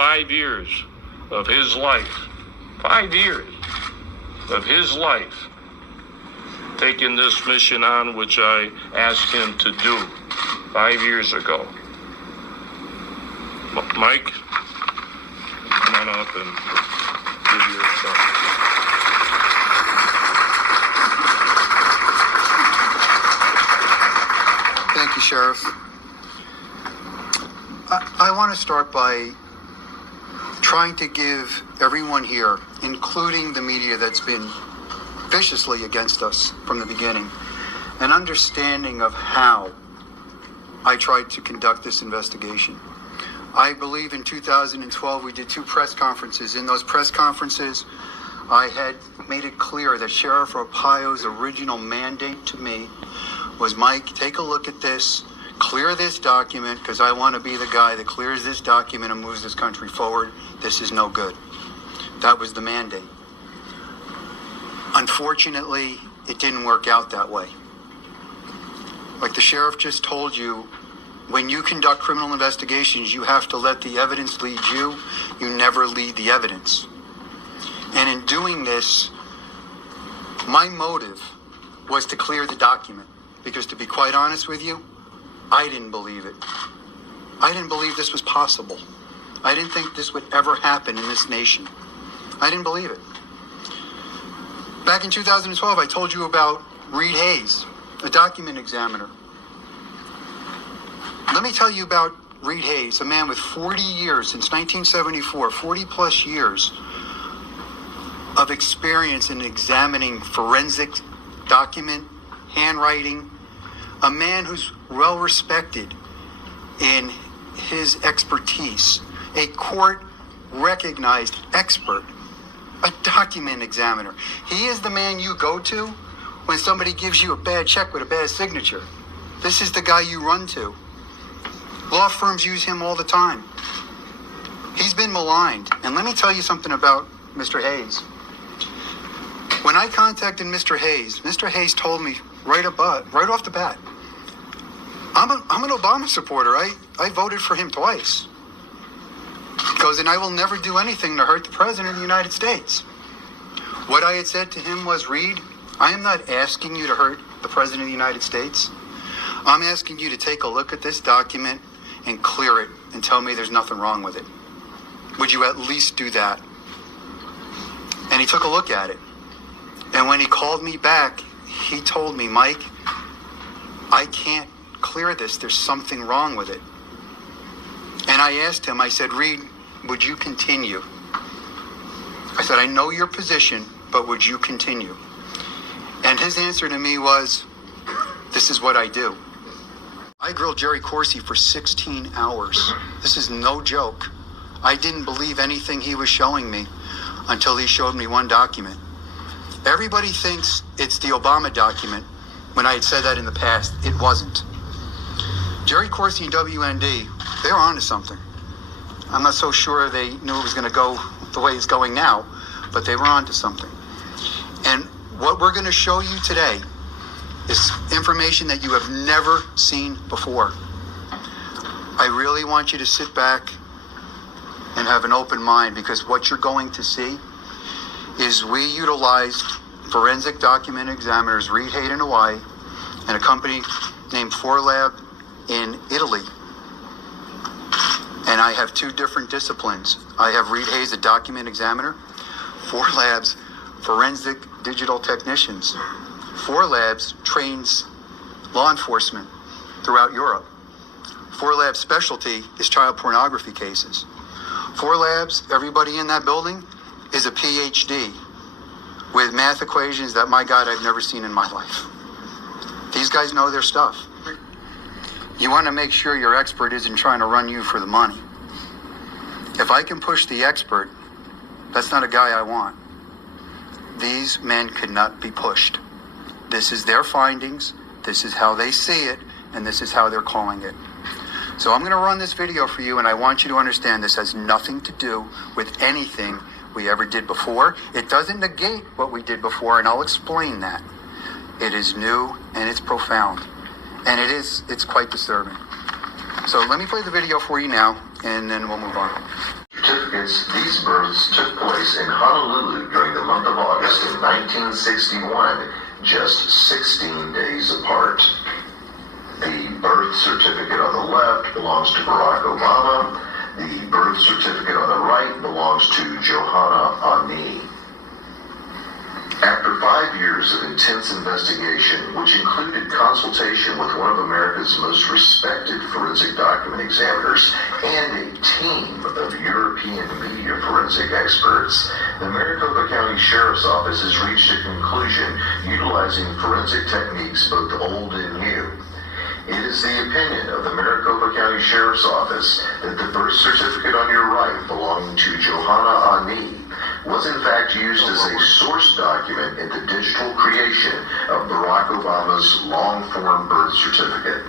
5 years of his life, 5 years of his life, taking this mission on, which I asked him to do 5 years ago. Mike, come on up and give your stuff. Thank you, Sheriff. I want to start by trying to give everyone here, including the media that's been viciously against us from the beginning, an understanding of how I tried to conduct this investigation. I believe in 2012 we did 2 press conferences. In those press conferences, I had made it clear that Sheriff Arpaio's original mandate to me was, Mike, take a look at this, clear this document, because I want to be the guy that clears this document and moves this country forward. This is no good. That was the mandate. Unfortunately, it didn't work out that way. Like the sheriff just told you, when you conduct criminal investigations, you have to let the evidence lead you. You never lead the evidence. And in doing this, my motive was to clear the document. Because to be quite honest with you, I didn't believe it. I didn't believe this was possible. I didn't think this would ever happen in this nation. I didn't believe it. Back in 2012, I told you about Reed Hayes, a document examiner. Let me tell you about Reed Hayes, a man with 40 years, since 1974, 40 plus years of experience in examining forensic document, handwriting, a man who's well respected in his expertise, a court recognized expert, a document examiner. He is the man you go to when somebody gives you a bad check with a bad signature. This is the guy you run to. Law firms use him all the time. He's been maligned. And let me tell you something about Mr. Hayes. When I contacted Mr. Hayes told me right off the bat, I'm an Obama supporter. I voted for him twice. Because, and I will never do anything to hurt the President of the United States. What I had said to him was, Reed, I am not asking you to hurt the President of the United States. I'm asking you to take a look at this document and clear it and tell me there's nothing wrong with it. Would you at least do that? And he took a look at it. And when he called me back, he told me, Mike, I can't clear this. There's something wrong with it. And I asked him, I said, Reed, would you continue? I said, I know your position, but would you continue? And his answer to me was, this is what I do. I grilled Jerry Corsi for 16 hours. This is no joke. I didn't believe anything he was showing me until he showed me one document. Everybody thinks it's the Obama document. When I had said that in the past, it wasn't. Jerry Corsi and WND, they were onto something. I'm not so sure they knew it was going to go the way it's going now, but they were onto something. And what we're going to show you today is information that you have never seen before. I really want you to sit back and have an open mind, because what you're going to see is we utilized forensic document examiners, Reed Hayes in Hawaii, and a company named ForLab in Italy. And I have 2 different disciplines. I have Reed Hayes, a document examiner, ForLab's forensic digital technicians. ForLabs trains law enforcement throughout Europe. ForLab's specialty is child pornography cases. ForLabs, everybody in that building is a PhD with math equations that, my God, I've never seen in my life. These guys know their stuff. You want to make sure your expert isn't trying to run you for the money. If I can push the expert, that's not a guy I want. These men could not be pushed. This is their findings, this is how they see it, and this is how they're calling it. So I'm going to run this video for you, and I want you to understand this has nothing to do with anything we ever did before. It doesn't negate what we did before, and I'll explain that. It is new and it's profound, and it's quite disturbing. So let me play the video for you now, and then we'll move on. To 1961, just 16 days apart. The birth certificate on the left belongs to Barrack Obama. The birth certificate on the right belongs to Johanna Ani. After 5 years of intense investigation, which included consultation with one of America's most respected forensic document examiners and a team of European media forensic experts, the Maricopa County Sheriff's Office has reached a conclusion utilizing forensic techniques both old and new. It is the opinion of the Maricopa County Sheriff's Office that the birth certificate on your right belonging to Johanna Ani was in fact used as a source document in the digital creation of Barack Obama's long-form birth certificate.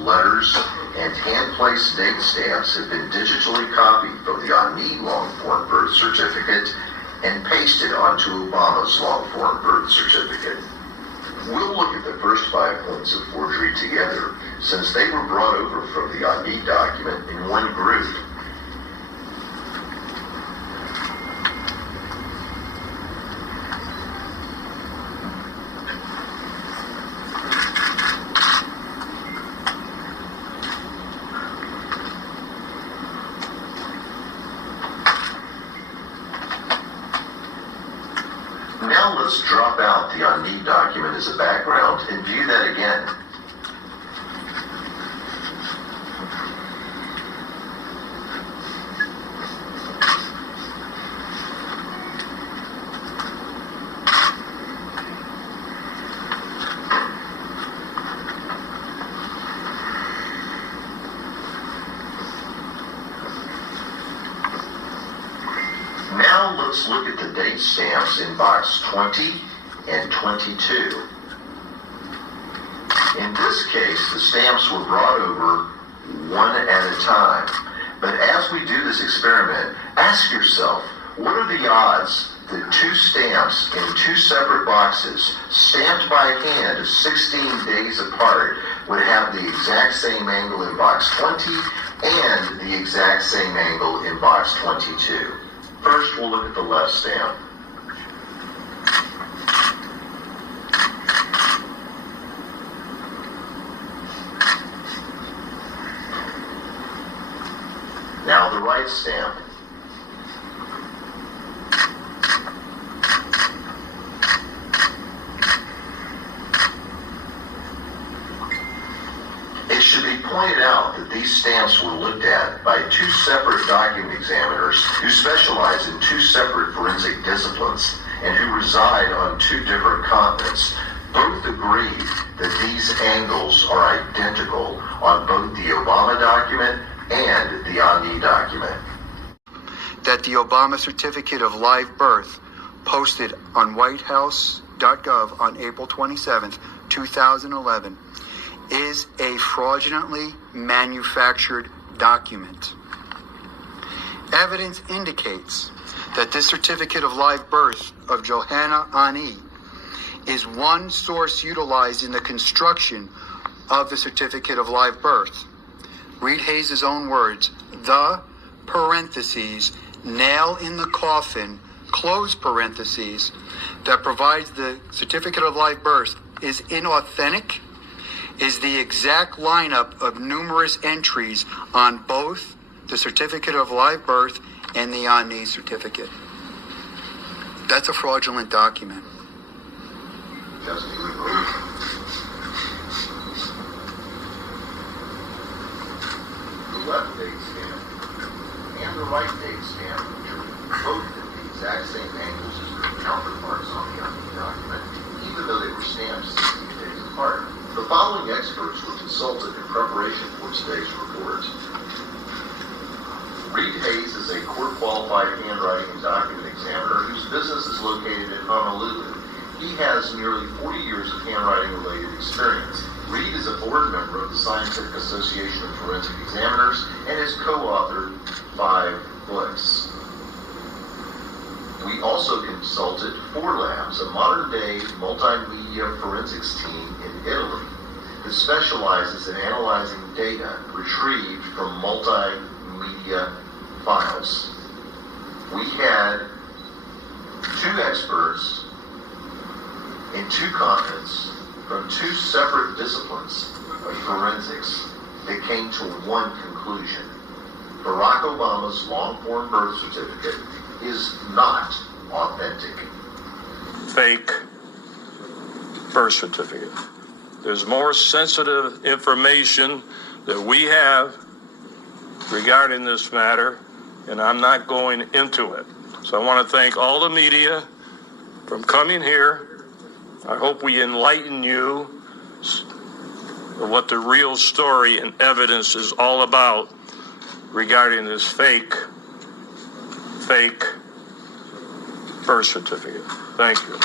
Letters and hand-placed date stamps have been digitally copied from the Ani long-form birth certificate and pasted onto Obama's long-form birth certificate. We'll look at the first 5 points of forgery together, since they were brought over from the Ani document in one group. Now let's drop out the Ani document as a background and view that again. Now let's look at the date stamps in box 20 and 22. In this case, the stamps were brought over one at a time. But as we do this experiment, ask yourself, what are the odds that two stamps in two separate boxes, stamped by hand 16 days apart, would have the exact same angle in box 20 and the exact same angle in box 22? First, we'll look at the left stamp. Now the right stamp. It should be pointed out that these stamps were looked at by two separate document examiners who specialize in two separate forensic disciplines and who reside on two different continents. Both agreed that these angles are identical on both the Obama document and the Ani document. That the Obama certificate of live birth, posted on whitehouse.gov on April 27th, 2011, is a fraudulently manufactured document. Evidence indicates that this certificate of live birth of Johanna Ani is one source utilized in the construction of the certificate of live birth. Read Hayes' own words, the parentheses, nail in the coffin, close parentheses, that provides the certificate of live birth is inauthentic, is the exact lineup of numerous entries on both the certificate of live birth and the Ani certificate. That's a fraudulent document. Just be removed. The left date stamp and the right date stamp are both at the exact same angles as their counterparts on the Ani document, even though they were stamped 16 days apart. The following experts were consulted in preparation for today's report. Reed Hayes is a court-qualified handwriting and document examiner whose business is located in Honolulu. He has nearly 40 years of handwriting-related experience. Reed is a board member of the Scientific Association of Forensic Examiners and has co-authored 5 books. We also consulted 4 Labs, a modern-day multimedia forensics team in Italy that specializes in analyzing data retrieved from multimedia files. We had two experts in two continents from two separate disciplines of forensics that came to one conclusion. Barack Obama's long-form birth certificate is not authentic. Fake birth certificate. There's more sensitive information that we have regarding this matter, and I'm not going into it. So I want to thank all the media for coming here. I hope we enlighten you of what the real story and evidence is all about regarding this fake birth certificate. Thank you.